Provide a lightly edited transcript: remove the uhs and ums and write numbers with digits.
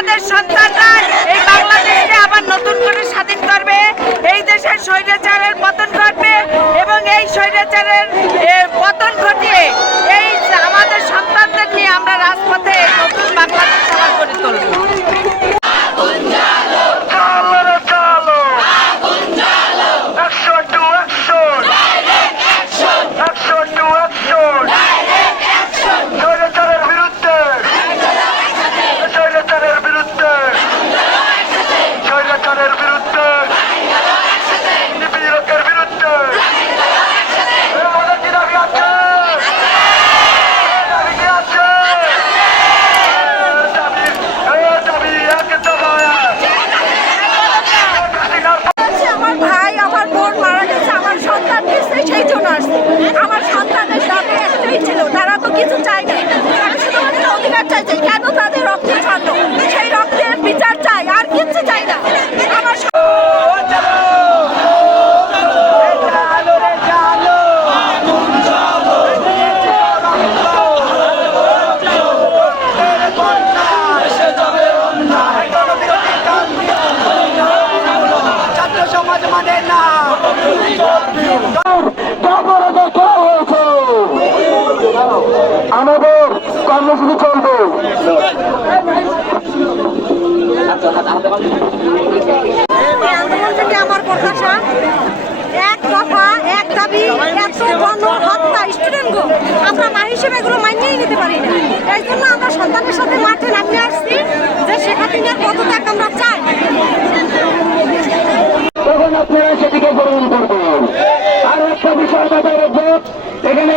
আমাদের সন্তানরা এই বাংলাদেশকে আবার নতুন করে স্বাধীন করবে, এই দেশের স্বৈরাচারের পতন ঘটবে এবং এই স্বৈরাচারের পতন ঘটিয়ে এই আমাদের সন্তানদের নিয়ে আমরা রাজপথে নতুন বাংলাদেশ আবার গড়ে তুলব। আমার সন্তানের দাবি একটাই ছিল, তারা তো কিছু চাই না, তারা শুধুমাত্র অধিকার চাইছে। কেন তাদের রক্ত ছাড়লো, সেই রক্তের বিচার চাই, আর কিচ্ছু চাই না। আমার সমাজ মানে না আমাদের কর্মসূচি চলবে। আন্দোলন থেকে আমার প্রত্যাশা, এক দফা এক দাবি, এত গণহত্যা স্টুডেন্ট আমরা মা হিসেবে এগুলো মানিয়েই নিতে পারি না। এই জন্য আমরা সন্তানের সাথে মাঠে নামতে আসছি যে শেখ হাসিনার পদত্যাগ আমরা চাই। তখন আপনারা সেদিকে গ্রহণ করবেন। আর একটা বিষয় কথা এখানে